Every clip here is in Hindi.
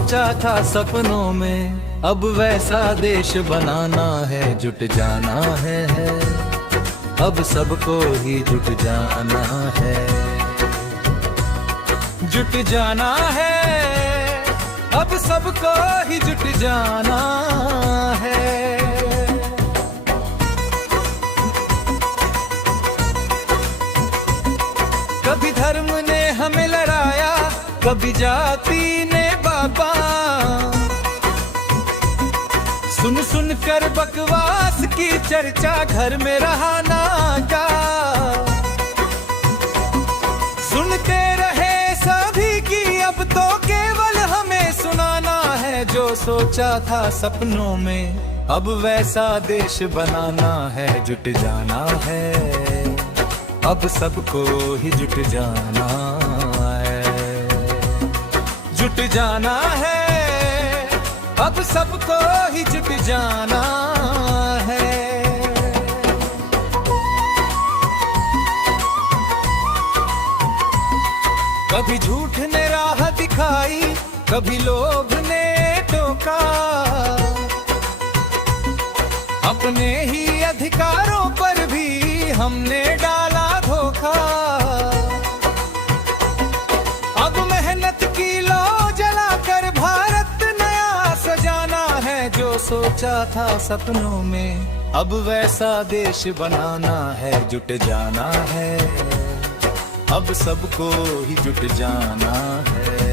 सोचा था सपनों में, अब वैसा देश बनाना है, जुट जाना है, अब सबको ही जुट जाना है, जुट जाना है, अब सबको ही जुट जाना है। कभी धर्म ने हमें लड़ाया, कभी जाति ने बाबा, सुन सुन कर बकवास की चर्चा घर में रहा ना का। सुनते रहे सभी की, अब तो केवल हमें सुनाना है, जो सोचा था सपनों में, अब वैसा देश बनाना है, जुट जाना है, अब सबको ही जुट जाना है, जुट जाना है, अब सबको ही जुट जाना है। कभी झूठ ने राह दिखाई, कभी लोभ ने टोका, अपने ही अधिकारों पर भी हमने डाला धोखा। अब मेहनत की लो जलाकर भारत नया सजाना है, जो सोचा था सपनों में, अब वैसा देश बनाना है, जुट जाना है, अब सबको ही जुट जाना है।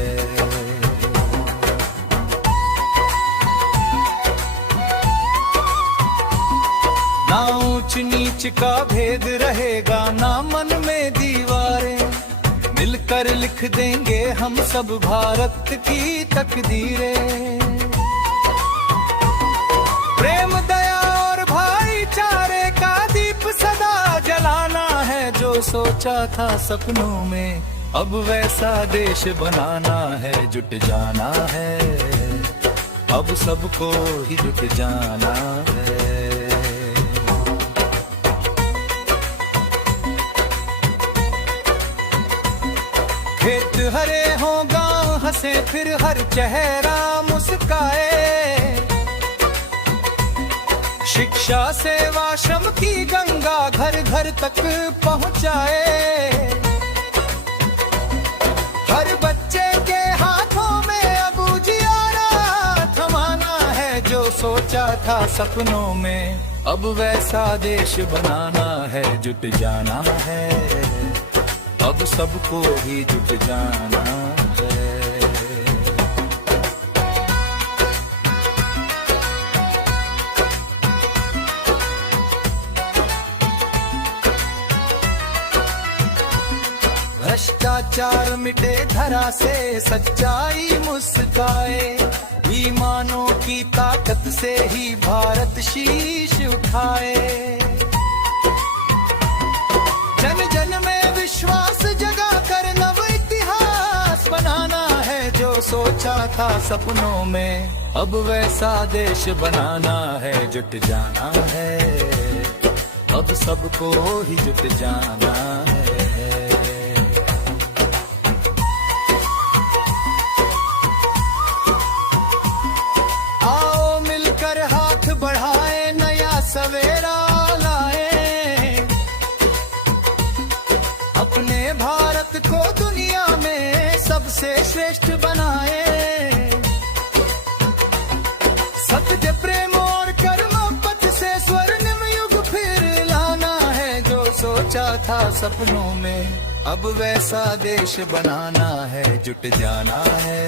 ना ऊंच नीच का भेद रहेगा, ना मन में दीवारें, मिलकर लिख देंगे हम सब भारत की तकदीरें। प्रेम दया और भाईचारे का दीप सदा जलाना है, जो सोचा था सपनों में, अब वैसा देश बनाना है, जुट जाना है, अब सबको ही जुट जाना है। खेत हरे हो गांव हंसे, फिर हर चेहरा मुस्काए, शिक्षा सेवा श्रम की गंगा घर घर तक पहुंचाए। हर बच्चे के हाथों में अब उजियारा थमाना है, जो सोचा था सपनों में, अब वैसा देश बनाना है, जुट जाना है, अब सबको ही जुट जाना है। भ्रष्टाचार मिटे धरा से, सच्चाई मुस्काए, ईमानों की ताकत से ही भारत शीश उठाए। जन जन में विश्वास जगा कर नव इतिहास बनाना है, जो सोचा था सपनों में, अब वैसा देश बनाना है, जुट जाना है, अब सबको ही जुट जाना है। आओ मिलकर हाथ बढ़ाए, नया सवेरा लाए, अपने भारत को दुनिया में सबसे श्रेष्ठ बनाए। सत्य प्रेम और कर्म पथ से स्वर्णिम युग फिर लाना है, जो सोचा था सपनों में, अब वैसा देश बनाना है, जुट जाना है,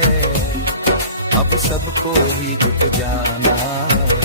अब सबको ही जुट जाना है।